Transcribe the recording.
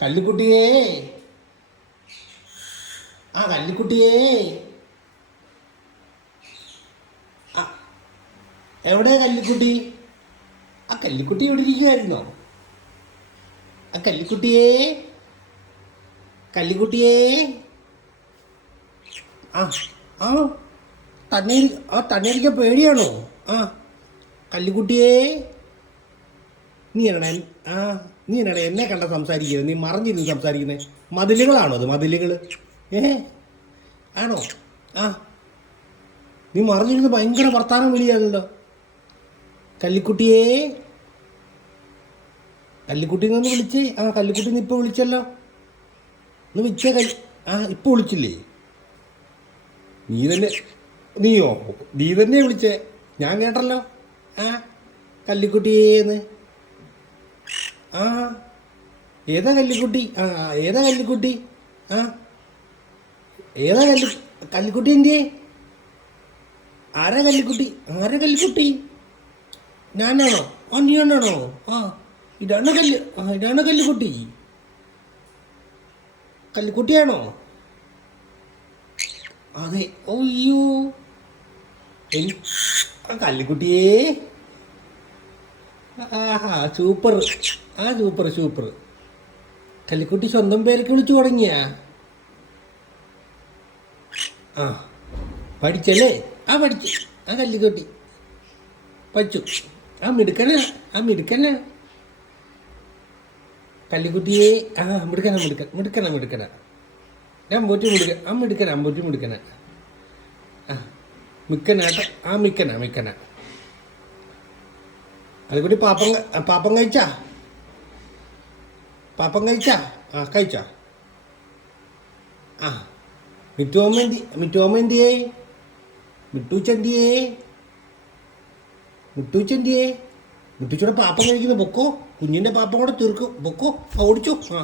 കല്ലിക്കുട്ടിയേ, ആ കല്ലിക്കുട്ടിയേ, എവിടെ കല്ലിക്കുട്ടി? ആ കല്ലിക്കുട്ടി എവിടെ ഇരിക്കുമായിരുന്നോ? ആ കല്ലിക്കുട്ടിയേ, കല്ലിക്കുട്ടിയേ, ആ ആ തണ്ണീരിക്കാൻ പേടിയാണോ? ആ കല്ലിക്കുട്ടിയേ, നീ എന്നടാ നീ എന്നടാ എന്നെ കണ്ട സംസാരിക്കുന്നത്? നീ മറിഞ്ഞിരുന്ന് സംസാരിക്കുന്നത് മതിലുകളാണോ? അത് മതിലുകൾ ആണോ? ആ നീ മറിഞ്ഞിരുന്ന് ഭയങ്കര വർത്താനം വിളിയാണല്ലോ. കല്ലിക്കുട്ടിയേ, കല്ലിക്കുട്ടി നിന്ന് വിളിച്ചേ. ആ കല്ലിക്കുട്ടി നീ ഇപ്പോൾ വിളിച്ചല്ലോ. ഒന്ന് വിളിച്ചേ ഇപ്പോൾ വിളിച്ചില്ലേ? നീയോ നീ തന്നെ വിളിച്ചേ, ഞാൻ കേട്ടല്ലോ. ആ കല്ലിക്കുട്ടിയേന്ന്. ആ ഏതാ കല്ലിക്കുട്ടി? ആ ഏതാ കല്ലിക്കുട്ടി? ആ ഏതാ കല്ലിക്കുട്ടി എൻ്റെ? ആരാ കല്ലിക്കുട്ടി? ആരാ കല്ലിക്കുട്ടി? ഞാനാണോ? ആ നീ ആണോ? ആ ഇതാണ് കല്ലിക്കുട്ടി. കല്ലിക്കുട്ടിയാണോ? അതെ. അയ്യോ ആ കല്ലിക്കുട്ടിയേ. ആഹാ സൂപ്പർ. ആ സൂപ്പർ സൂപ്പർ. കല്ലിക്കുട്ടി സ്വന്തം പേരൊക്കെ വിളിച്ചു തുടങ്ങിയ? ആ പഠിച്ചല്ലേ? ആ പഠിച്ചു. ആ കല്ലിക്കുട്ടി പഠിച്ചു. ആ മിടുക്കന. ആ മിടുക്കന കല്ലിക്കുട്ടിയെ. ആ മിടുക്കന. ഞാൻ പോറ്റി മിടുക്കൻ. ആ മിടുക്കന. ആ മിക്കനാട്ട. ആ മിക്കന. കല്ലിക്കുട്ടി പാപ്പം കഴിച്ചാ? ആ കഴിച്ചാ? ആ മിറ്റുവമ്മ എന്തിയേ? മിട്ടൂച്ചെന്തിയേ? മിട്ടൂച്ചോടെ പാപ്പം കഴിക്കുന്ന പൊക്കോ. കുഞ്ഞിൻ്റെ പാപ്പം കൂടെ തീർക്കും. പൊക്കോ. ഓടിച്ചോ. ആ